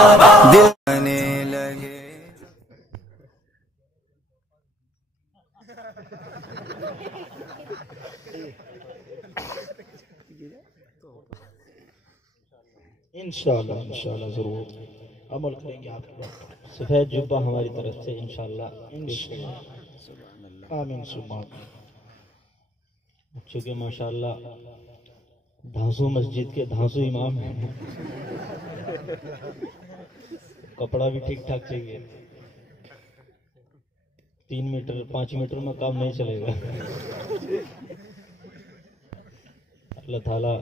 دل آنے لگے. انشاءاللہ ضرور عمل کریں گے آپ کی بات پر. سفید جبہ ہماری طرف سے انشاءاللہ. آمین ثم آمین. چونکہ ماشاءاللہ دھانسو مسجد کے دھانسو امام ہیں، کپڑا بھی ٹھیک ٹھاک چاہیے. 3 میٹر 5 میٹر میں کام نہیں چلے گا. اللہ تعالیٰ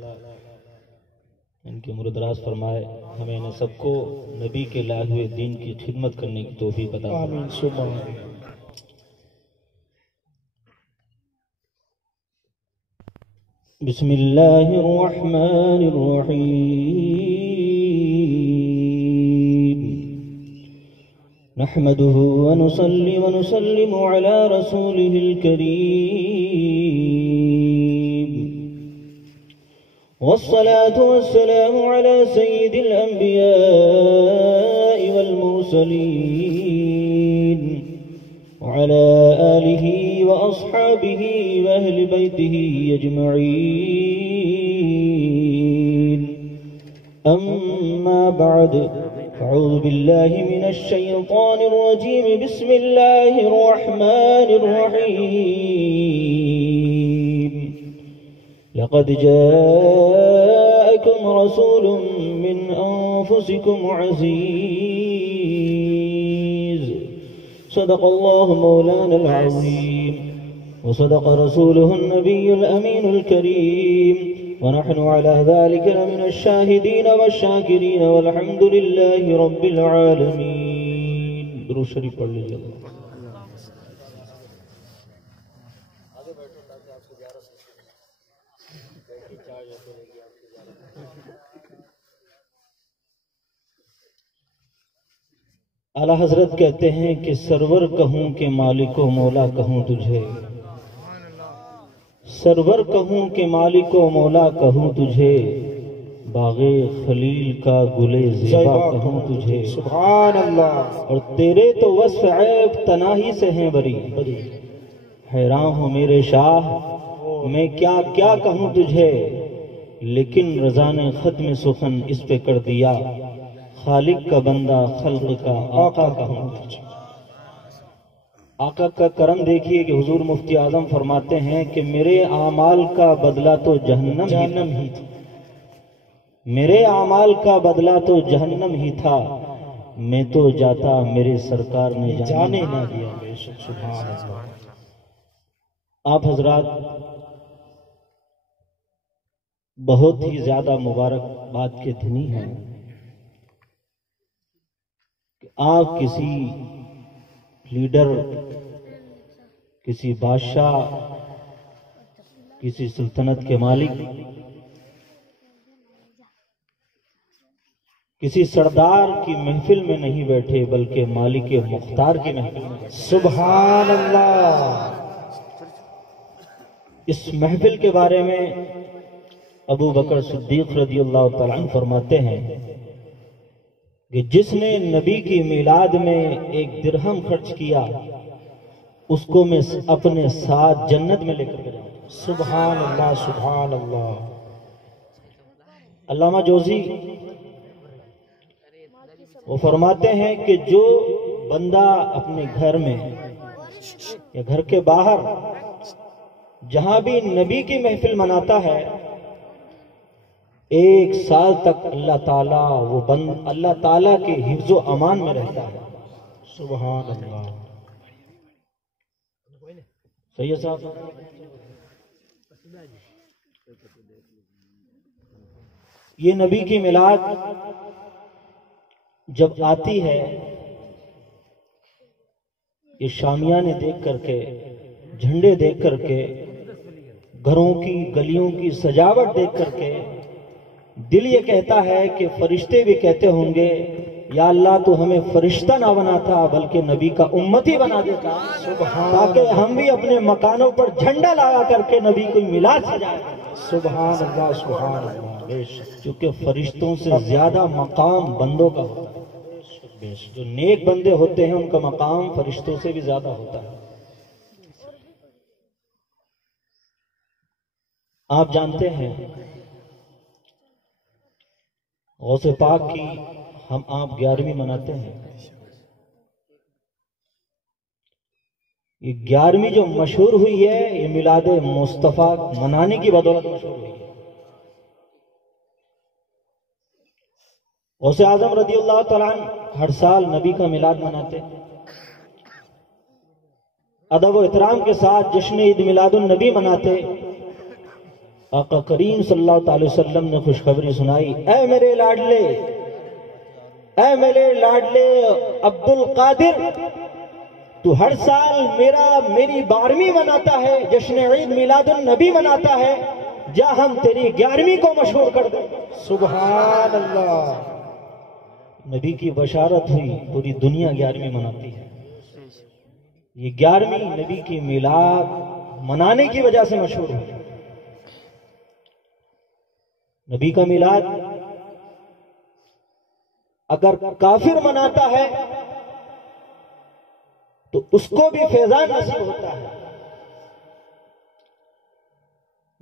ان کی عمر دراز فرمائے، ہمیں نے سب کو نبی کے لائے ہوئے دین کی خدمت کرنے کی توفیق عطا فرمائے. آمین ثم آمین. بسم اللہ الرحمن الرحیم. نحمده ونصلي ونسلم على رسوله الكريم، والصلاة والسلام على سيد الأنبياء والمرسلين، وعلى آله وأصحابه وأهل بيته أجمعين. أما بعد، أعوذ بالله من الشيطان الرجيم. بسم الله الرحمن الرحيم. لقد جاءكم رسول من أنفسكم عزيز. صدق الله مولانا العظيم، وصدق رسوله النبي الأمين الكريم، ونحن على ذلك لمن الشاهدين والشاكرين، والحمد لله رب العالمين. درود شریف پڑھ لیجیے. اعلیٰ حضرت کہتے ہیں کہ سرور کہوں کہ مالک و مولا کہوں تجھے، سرور کہوں کہ مالک و مولا کہوں تجھے، باغ خلیل کا گلے زیبا کہوں تجھے. سبحان اللہ. اور تیرے تو وصف عیب تناہی سے ہیں بری، حیران ہوں میرے شاہ میں کیا کیا کہوں تجھے. لیکن رضا نے ختم سخن اس پہ کر دیا، خالق کا بندہ خلق کا آقا کہوں تجھے. آقا کا کرم دیکھیے کہ حضور مفتی اعظم فرماتے ہیں کہ میرے اعمال کا بدلہ تو جہنم ہی تھا، میرے اعمال کا بدلہ تو جہنم ہی تھا، میں تو جاتا میرے سرکار نے جانے نہ دیا. سبحان اللہ. آپ حضرات بہت ہی زیادہ مبارک بات کے دھنی ہیں کہ آپ کسی لیڈر، کسی بادشاہ، کسی سلطنت کے مالک، کسی سردار کی محفل میں نہیں بیٹھے بلکہ مالک مختار کی محفل میں بیٹھے. سبحان اللہ. اس محفل کے بارے میں ابو بکر صدیق رضی اللہ تعالیٰ عنہ فرماتے ہیں کہ جس نے نبی کی میلاد میں 1 درہم خرچ کیا اس کو میں اپنے ساتھ جنت میں لے کر کے جاؤں. سبحان اللہ سبحان اللہ. علامہ جوزی وہ فرماتے ہیں کہ جو بندہ اپنے گھر میں یا گھر کے باہر جہاں بھی نبی کی محفل مناتا ہے 1 سال تک اللہ تعالیٰ کے حفظ و امان میں رہتا ہے. سبحان اللہ. صحیح ہے صاحب. یہ نبی کی میلاد جب آتی ہے، یہ شامیانے دیکھ کر کے، جھنڈے دیکھ کر کے، گھروں کی گلیوں کی سجاوٹ دیکھ کر کے دل یہ کہتا ہے کہ فرشتے بھی کہتے ہوں گے یا اللہ تو ہمیں فرشتہ نہ بنا تھا بلکہ نبی کا امتی بنا دیتا، تاکہ ہم بھی اپنے مکانوں پر جھنڈا لگا کر کے نبی کو میلاد سجائیں. سبحان اللہ سبحان اللہ. چونکہ فرشتوں سے زیادہ مقام بندوں کا ہوتا ہے. جو نیک بندے ہوتے ہیں ان کا مقام فرشتوں سے بھی زیادہ ہوتا ہے. آپ جانتے ہیں غوث پاک کی ہم آپ 11ویں مناتے ہیں. یہ 11ویں جو مشہور ہوئی ہے یہ میلاد مصطفیٰ منانے کی بدولت مشہور ہوئی ہے. غوث اعظم رضی اللہ تعالیٰ عنہ ہر سال نبی کا میلاد مناتے. ادب و احترام کے ساتھ جشن عید میلاد النبی مناتے. آقا کریم صلی اللہ تعالی وسلم نے خوشخبری سنائی، اے میرے لاڈلے، اے میرے لاڈلے عبد القادر، تو ہر سال میری 12ویں مناتا ہے، جشن عید میلاد النبی مناتا ہے، جا ہم تیری 11ویں کو مشہور کر دیں. سبحان اللہ. نبی کی بشارت ہوئی، پوری دنیا 11ویں مناتی ہے. یہ 11ویں نبی کی میلاد منانے کی وجہ سے مشہور ہوئی. نبی کا میلاد اگر کافر مناتا ہے تو اس کو بھی فیضان نصیب ہوتا ہے.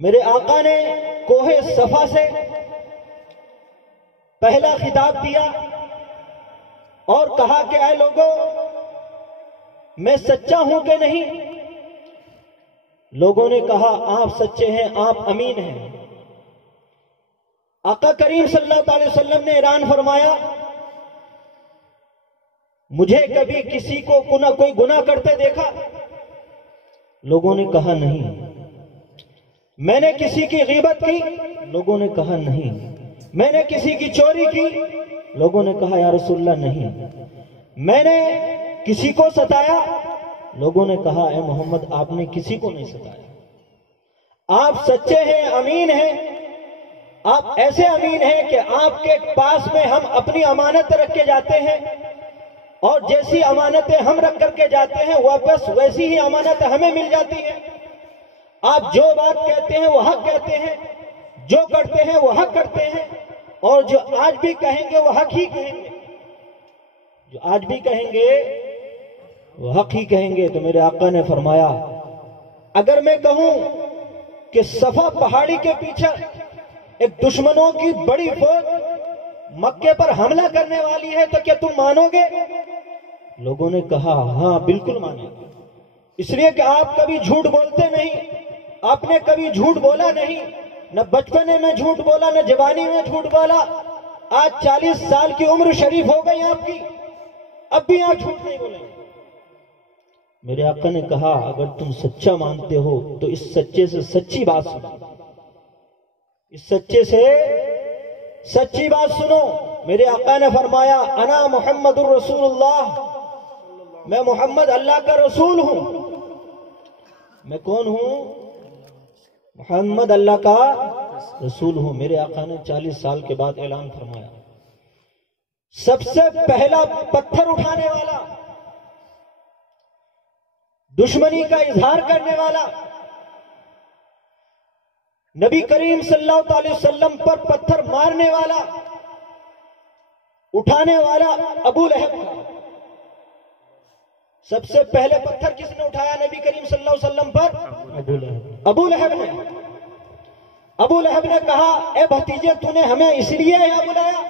میرے آقا نے کوہ صفا سے پہلا خطاب دیا اور کہا کہ اے لوگوں، میں سچا ہوں کہ نہیں؟ لوگوں نے کہا آپ سچے ہیں، آپ امین ہیں. آقا کریم صلی اللہ علیہ وسلم نے اعلان فرمایا، مجھے کبھی کسی کو کوئی گناہ کرتے دیکھا؟ لوگوں نے کہا نہیں. میں نے کسی کی غیبت کی؟ لوگوں نے کہا نہیں. میں نے کسی کی چوری کی؟ لوگوں نے کہا یا رسول اللہ نہیں. میں نے کسی کو ستایا؟ لوگوں نے کہا اے محمد آپ نے کسی کو نہیں ستایا. آپ سچے ہیں، امین ہیں. آپ ایسے امین ہیں کہ آپ کے پاس میں ہم اپنی امانت رکھ کے جاتے ہیں اور جیسی امانتیں ہم رکھ کر کے جاتے ہیں واپس ویسی ہی امانت ہمیں مل جاتی ہے. آپ جو بات کہتے ہیں وہ حق کہتے ہیں، جو کرتے ہیں وہ حق کرتے ہیں، اور جو آج بھی کہیں گے وہ حق ہی کہیں گے. جو آج بھی کہیں گے وہ حق ہی کہیں گے. تو میرے آقا نے فرمایا، اگر میں کہوں کہ صفا پہاڑی کے پیچھے ایک دشمنوں کی بڑی فوج مکے پر حملہ کرنے والی ہے تو کیا تم مانو گے؟ لوگوں نے کہا ہاں بالکل مانیں گے. اس لیے کہ آپ کبھی جھوٹ بولتے نہیں، آپ نے کبھی جھوٹ بولا نہیں، نہ بچپنے میں جھوٹ بولا نہ جوانی میں جھوٹ بولا. آج 40 سال کی عمر شریف ہو گئی آپ کی، اب بھی آپ جھوٹ نہیں بولیں. میرے آقا نے کہا اگر تم سچا مانتے ہو تو اس سچے سے سچی بات سنو، اس سچے سے سچی بات سنو. میرے آقا نے فرمایا انا محمد الرسول اللہ، میں محمد اللہ کا رسول ہوں. میں کون ہوں؟ محمد اللہ کا رسول ہوں. میرے آقا نے 40 سال کے بعد اعلان فرمایا، سب سے پہلا پتھر اٹھانے والا، دشمنی کا اظہار کرنے والا، نبی کریم صلی اللہ علیہ وسلم پر پتھر مارنے والا، اٹھانے والا ابو لہب تھا. سب سے پہلے پتھر کس نے اٹھایا نبی کریم صلی اللہ علیہ وسلم پر؟ ابو لہب نے. ابو لہب نے کہا اے بھتیجے تو نے ہمیں اس لیے یہاں بلایا،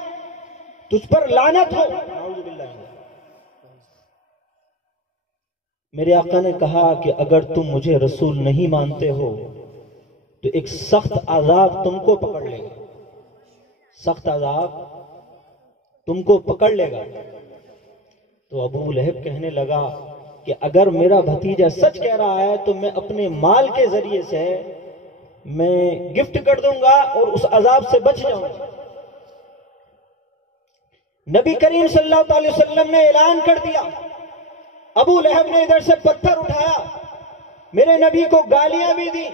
تجھ پر لعنت ہو. میرے آقا نے کہا کہ اگر تم مجھے رسول نہیں مانتے ہو تو ایک سخت عذاب تم کو پکڑ لے گا، سخت عذاب تم کو پکڑ لے گا. تو ابو لہب کہنے لگا کہ اگر میرا بھتیجا سچ کہہ رہا ہے تو میں اپنے مال کے ذریعے سے میں گفٹ کر دوں گا اور اس عذاب سے بچ جاؤں گا. نبی کریم صلی اللہ علیہ وسلم نے اعلان کر دیا. ابو لہب نے ادھر سے پتھر اٹھایا، میرے نبی کو گالیاں بھی دی.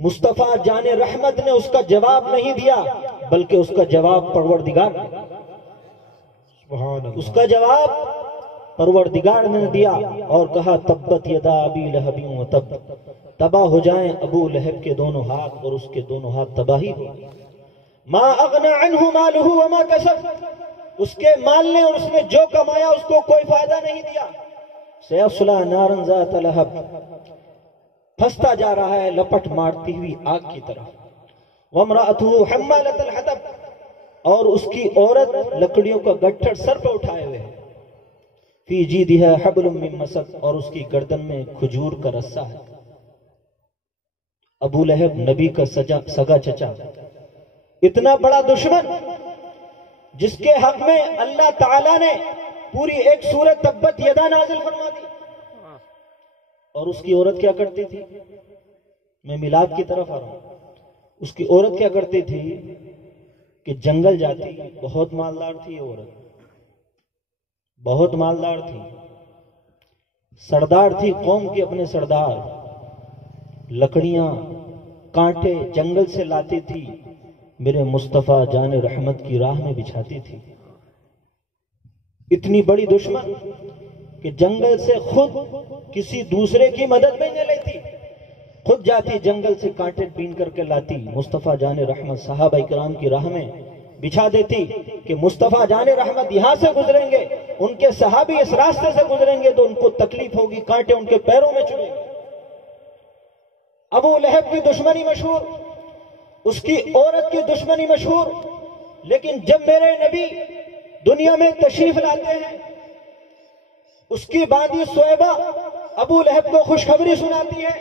مصطفیٰ جان رحمت نے اس کا جواب نہیں دیا بلکہ اس کا جواب پروردگار نے، اس کا جواب پروردگار نے دیا اور کہا تبت یدا ابی لہب و تب، تباہ ہو جائیں ابو لہب کے دونوں ہاتھ اور اس کے دونوں ہاتھ تباہی ہو. ما اغنى عنہ مالہ وما کسب، اس کے مال نے اور اس نے جو کمایا اس کو کوئی فائدہ نہیں دیا. سیصلی نارا ذات لہب، پھنستا جا رہا ہے لپٹ مارتی ہوئی آگ کی طرح. وامرأتہ حمالۃ الحطب، اور اس کی عورت لکڑیوں کا گٹھڑ سر پہ اٹھائے ہوئے ہے. فی جیدہا حبل من مسد، اور اس کی گردن میں کھجور کا رسہ ہے. ابو لہب نبی کا سگا چچا، اتنا بڑا دشمن جس کے حق میں اللہ تعالیٰ نے پوری ایک سورۃ تبت یدا نازل فرما دی. اور اس کی عورت کیا کرتی تھی؟ میں میلاد کی طرف آ رہا ہوں. اس کی عورت کیا کرتی تھی کہ جنگل جاتی. بہت مالدار تھی یہ عورت، بہت مالدار تھی، سردار تھی قوم کی، اپنے سردار. لکڑیاں کانٹے جنگل سے لاتی تھی، میرے مصطفیٰ جان رحمت کی راہ میں بچھاتی تھی. اتنی بڑی دشمن کہ جنگل سے خود کسی دوسرے کی مدد میں نہ لیتی، خود جاتی جنگل سے کانٹے بین کر کے لاتی. مصطفیٰ جان رحمت صحابہ کرام کی راہ میں بچھا دیتی کہ مصطفیٰ جان رحمت یہاں سے گزریں گے، ان کے صحابی اس راستے سے گزریں گے تو ان کو تکلیف ہوگی، کانٹے ان کے پیروں میں چبھیں گے. ابو لہب کی دشمنی مشہور، اس کی عورت کی دشمنی مشہور. لیکن جب میرے نبی دنیا میں تشریف لاتے ہیں، اس کی باندی سویبہ ابو لہب کو خوشخبری سناتی ہے.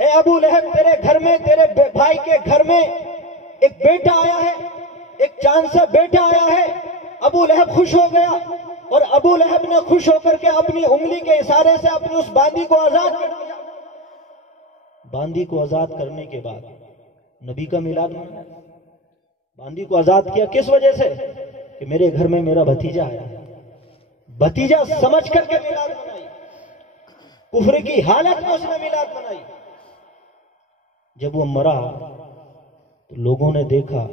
اے ابو لہب، تیرے گھر میں، تیرے بھائی کے گھر میں ایک بیٹا آیا ہے، ایک چاند سے بیٹا آیا ہے. ابو لہب خوش ہو گیا، اور ابو لہب نے خوش ہو کر کے اپنی انگلی کے اشارے سے اپنی اس باندی کو آزاد کر دیا. باندی کو آزاد کرنے کے بعد نبی کا میلاد منایا. باندی کو آزاد کیا کس وجہ سے؟ کہ میرے گھر میں میرا بھتیجا آیا. بھتیجا سمجھ کر کے میلاد منائی، کفر کی حالت میں اس نے میلاد منائی. جب وہ مرا تو لوگوں نے دیکھا،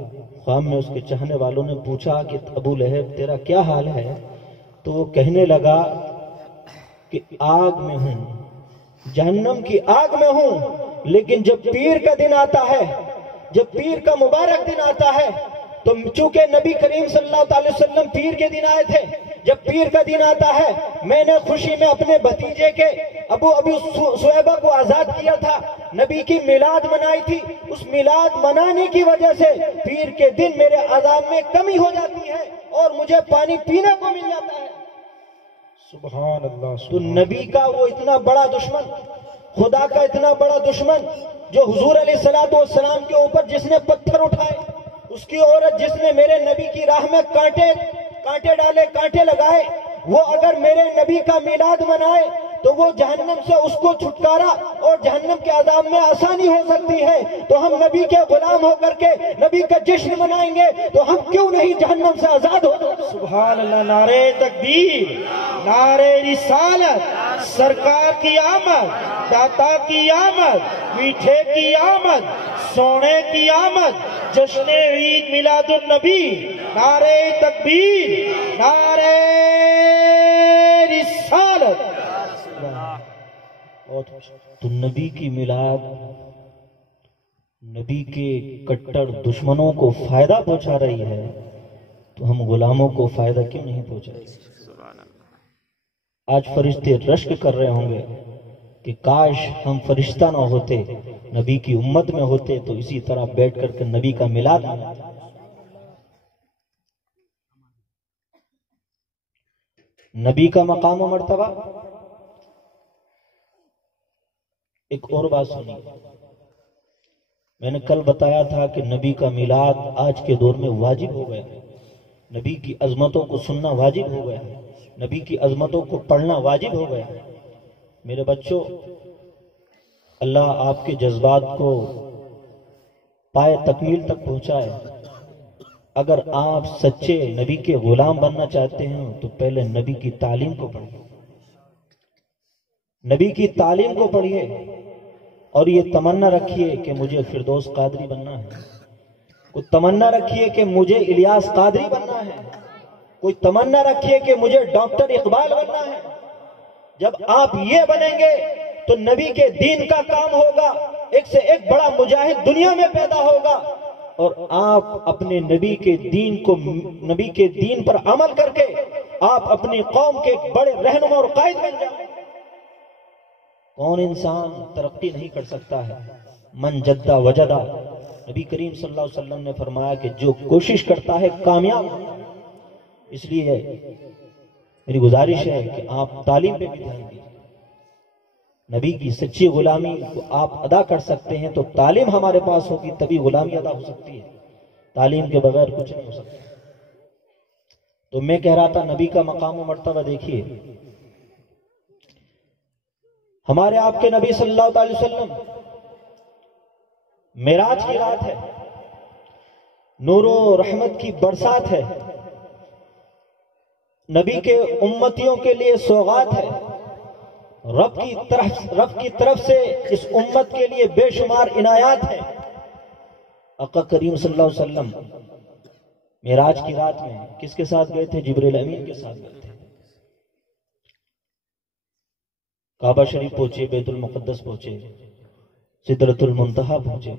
خواب میں اس کے چاہنے والوں نے پوچھا کہ ابو لہب تیرا کیا حال ہے؟ تو وہ کہنے لگا کہ آگ میں ہوں، جہنم کی آگ میں ہوں. لیکن جب پیر کا دن آتا ہے، جب پیر کا مبارک دن آتا ہے، تو چونکہ نبی کریم صلی اللہ علیہ وسلم پیر کے دن آئے تھے، جب پیر کا دن آتا ہے میں نے خوشی میں اپنے بھتیجے کے ابو سویبہ کو آزاد کیا تھا، نبی کی میلاد منائی تھی. اس میلاد منانے کی وجہ سے پیر کے دن میرے عذاب میں کمی ہو جاتی ہے اور مجھے پانی پینے کو مل جاتا ہے. سبحان اللہ. تو نبی کا وہ اتنا بڑا دشمن، خدا کا اتنا بڑا دشمن، جو حضور علیہ السلام کے اوپر جس نے پتھر اٹھائے، اس کی عورت جس نے میرے نبی کی راہ میں کانٹے ڈالے، کانٹے لگائے، وہ اگر میرے نبی کا میلاد منائے تو وہ جہنم سے اس کو چھٹکارا اور جہنم کے عذاب میں آسانی ہو سکتی ہے. تو ہم نبی کے غلام ہو کر کے نبی کا جشن منائیں گے تو ہم کیوں نہیں جہنم سے آزاد ہو جائیں؟ سبحان اللہ. نعرہ تکبیر، نعرہ رسالت، سرکار کی آمد، داتا کی آمد، میٹھے کی آمد، سونے کی آمد، جشن عید میلاد النبی. نعرہ تکبیر، نعرہ رسالت. تو نبی کی میلاد نبی کے کٹر دشمنوں کو فائدہ پہنچا رہی ہے، تو ہم غلاموں کو فائدہ کیوں نہیں پہنچائے؟ آج فرشتے رشک کر رہے ہوں گے کہ کاش ہم فرشتہ نہ ہوتے، نبی کی امت میں ہوتے تو اسی طرح بیٹھ کر کے نبی کا میلاد مناتے. نبی کا مقام و مرتبہ. ایک اور بات سنی، میں نے کل بتایا تھا کہ نبی کا میلاد آج کے دور میں واجب ہو گیا ہے. نبی کی عظمتوں کو سننا واجب ہو گیا ہے، نبی کی عظمتوں کو پڑھنا واجب ہو گیا ہے. میرے بچوں، اللہ آپ کے جذبات کو پائے تکمیل تک پہنچائے. اگر آپ سچے نبی کے غلام بننا چاہتے ہیں تو پہلے نبی کی تعلیم کو پڑھیے، نبی کی تعلیم کو پڑھیے، اور یہ تمنا رکھیے کہ مجھے فردوس قادری بننا ہے، کوئی تمنا رکھیے کہ مجھے الیاس قادری بننا ہے، کوئی تمنا رکھیے کہ مجھے ڈاکٹر اقبال بننا ہے. جب آپ یہ بنیں گے تو نبی کے دین کا کام ہوگا، ایک سے ایک بڑا مجاہد دنیا میں پیدا ہوگا. اور آپ اپنے نبی کے دین پر عمل کر کے آپ اپنی قوم کے ایک بڑے رہنما اور قائد بن جائیں۔ کون انسان ترقی نہیں کر سکتا ہے؟ من جدہ وجدہ، نبی کریم صلی اللہ علیہ وسلم نے فرمایا کہ جو کوشش کرتا ہے کامیاب ہوتا ہے۔ اس لیے میری گزارش ہے کہ آپ تعلیم پہ بھی دھیان دیں۔ نبی کی سچی غلامی کو آپ ادا کر سکتے ہیں تو تعلیم ہمارے پاس ہوگی تبھی غلامی ادا ہو سکتی ہے، تعلیم کے بغیر کچھ نہیں ہو سکتا۔ تو میں کہہ رہا تھا نبی کا مقام و مرتبہ دیکھیے، ہمارے آپ کے نبی صلی اللہ علیہ وسلم معراج کی رات ہے، نور و رحمت کی برسات ہے، نبی کے امتیوں کے لیے سوغات ہے، رب کی طرف سے اس امت کے لیے بے شمار عنایات ہے۔ آقا کریم صلی اللہ علیہ وسلم معراج کی رات میں کس کے ساتھ گئے تھے؟ جبریل امین کے ساتھ گئے تھے۔ کعبہ شریف پہنچے، بیت المقدس پہنچے، سدرۃ المنتہا پہنچے۔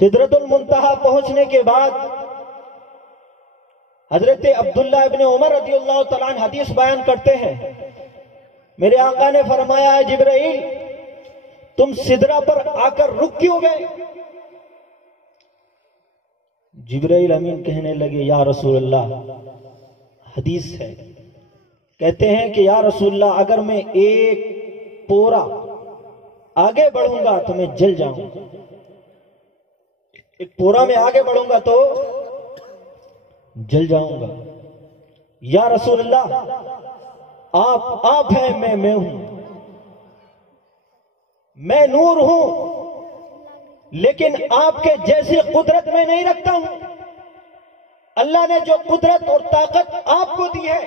سدرۃ المنتہا پہنچنے کے بعد حضرت عبداللہ ابن عمر رضی اللہ تعالیٰ عنہ حدیث بیان کرتے ہیں، میرے آقا نے فرمایا ہے جبرائیل تم سدرہ پر آ کر رک کیوں گئے؟ جبرائیل امین کہنے لگے یا رسول اللہ، حدیث ہے کہتے ہیں کہ یا رسول اللہ اگر میں ایک پورا آگے بڑھوں گا تو میں جل جاؤں گا، ایک پورا میں آگے بڑھوں گا تو جل جاؤں گا۔ یا رسول اللہ آپ ہیں، میں ہوں، میں نور ہوں لیکن آپ کے جیسی قدرت میں نہیں رکھتا ہوں۔ اللہ نے جو قدرت اور طاقت آپ کو دی ہے،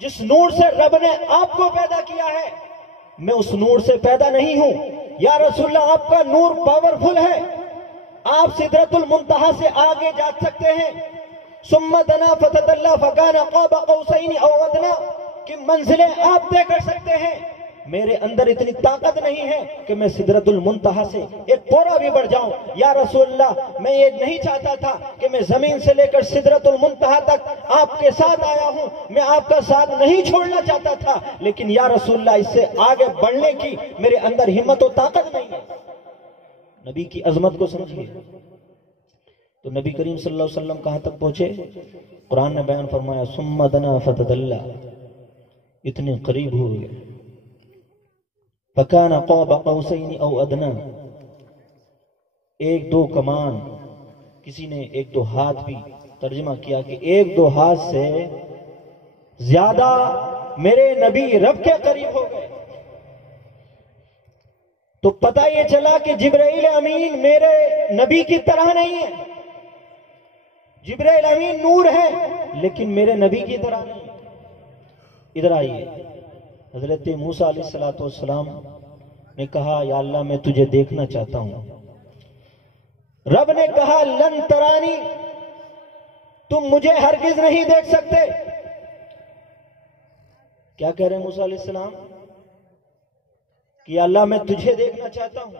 جس نور سے رب نے آپ کو پیدا کیا ہے، میں اس نور سے پیدا نہیں ہوں۔ یا رسول اللہ آپ کا نور پاورفل ہے، آپ سدرۃ المنتہا سے آگے جا سکتے ہیں۔ ثم دنا فتدلی فکان قاب قوسین او ادنی، کہ منزلیں آپ طے کر سکتے ہیں، میرے اندر اتنی طاقت نہیں ہے کہ میں سدرۃ المنتہا سے ایک پورا بھی بڑھ جاؤں۔ یا رسول اللہ میں یہ نہیں چاہتا تھا کہ میں زمین سے لے کر سدرۃ المنتہا تک آپ کے ساتھ آیا ہوں، میں آپ کا ساتھ نہیں چھوڑنا چاہتا تھا، لیکن یا رسول اللہ اس سے آگے بڑھنے کی میرے اندر ہمت و طاقت نہیں ہے۔ نبی کی عظمت کو سمجھیے۔ تو نبی کریم صلی اللہ علیہ وسلم کہاں تک پہنچے؟ قرآن نے بیان فرمایا ثم دنا فتدلی، اتنے قریب ہو گئے، فکان قاب قوسین او ادنی، ایک دو کمان، کسی نے ایک دو ہاتھ بھی ترجمہ کیا کہ ایک دو ہاتھ سے زیادہ میرے نبی رب کے قریب ہو گئے۔ تو پتہ یہ چلا کہ جبرائیل امین میرے نبی کی طرح نہیں ہے، جبرائیل امین نور ہے لیکن میرے نبی کی طرح نہیں۔ ادھر آئیے، حضرت موسیٰ علیہ السلام نے کہا یا اللہ میں تجھے دیکھنا چاہتا ہوں۔ رب نے کہا لن ترانی، تم مجھے ہرگز نہیں دیکھ سکتے۔ کیا کہہ رہے ہیں موسیٰ علیہ السلام؟ کہ یا اللہ میں تجھے دیکھنا چاہتا ہوں۔